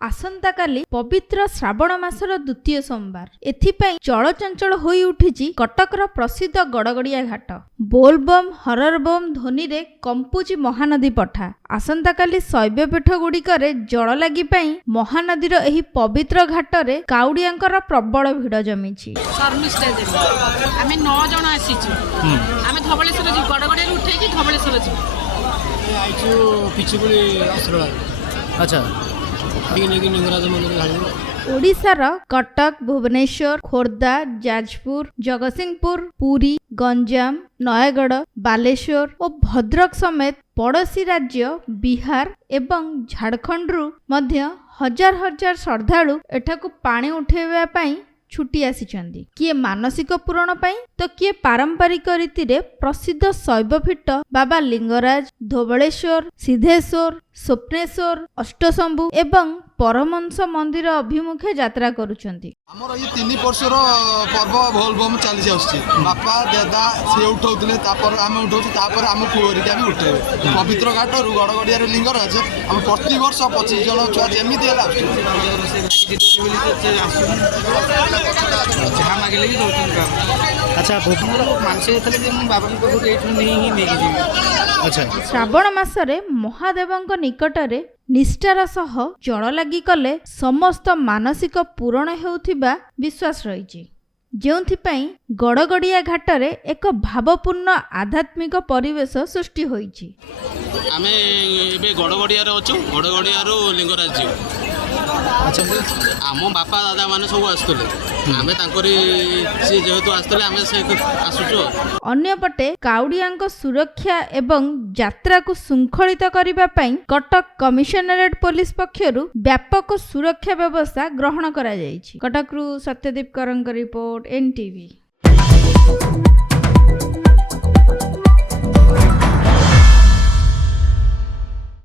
आसंता काली पवित्र श्रावण मासर द्वितीय सोमवार एथिपाई चलचंचल होई उठिछि कटकर प्रसिद्ध गड़गड़िया घाट। बोलबम हरर बम ध्वनि रे कंपुची महानदी पठा। आसंता काली शैवपीठ गुड़िकरे जल लागि पाई महानदीर एही पवित्र घाटरे काउडियांकर प्रबल भिड़ जमिछि। आमे 9 जण आसीछु। आमे धवळेश्वर जी गड़गड़िया उठेकी धवळेश्वर जी आइछु पिछुगुली आश्रय। अच्छा ओडिशार कटक भुवनेश्वर खोर्धा जाजपुर जगतसिंहपुर पुरी गंजाम नयगढ़ बालेश्वर और भद्रक समेत पड़ोशी राज्य बिहार एवं झारखंडरू मध्य हजार हजार श्रद्धालु एठाकु पानी उठेबा पाई छुट्टी आसिचंदी। किए मानसिक पूरण पाई तो किए पारंपरिक रीति रे प्रसिद्ध शैवपीठ बाबा लिंगराज धवळेश्वर सिद्धेश्वर स्वप्नेश्वर अष्टशंभु एवं परमंश मंदिर अभिमुखे यात्रा करुचंदी। हमर ये 3 वर्षर पर्व बोलबम चली आछि। बापा दादा से उठौतले तापर हम उठौछु तापर हम पुअरिका भी उठेबे पवित्र घाटरू गड़गड़िया रे लिंगराज हम प्रति वर्ष 25 जन छुआ जेमिति होला जहाँ मागिले भी दौड़ते। अच्छा मानसिक थले जे बाबा को कोठे एठु नहीं नेकी जी। अच्छा श्रावण मासरे महादेवंक निकटरे निष्ठार सह जल लागि कले समस्त मानसिक पूरण हेउथिबा विश्वास रहिछि। जेउथिपाई गड़गड़िया घाटरे एक भावपूर्ण आध्यात्मिक परिवेश सृष्टि होइछि। आमे एबे गड़गड़िया रे अछु गड़गड़िया रो लिंगराज जी। अच्छा आम बापा दादा माने सब आसुले आमे तांकरी से जेहेतु आसुले आमे से आसुचो। अन्यपटे काउडियांक सुरक्षा एवं यात्रा को शृंखलित करिबा पई कटक कमिशनरेट पुलिस पक्षरु व्यापक सुरक्षा व्यवस्था ग्रहण करा जायछि। कटकरू सत्यदीप करंक रिपोर्ट NTV।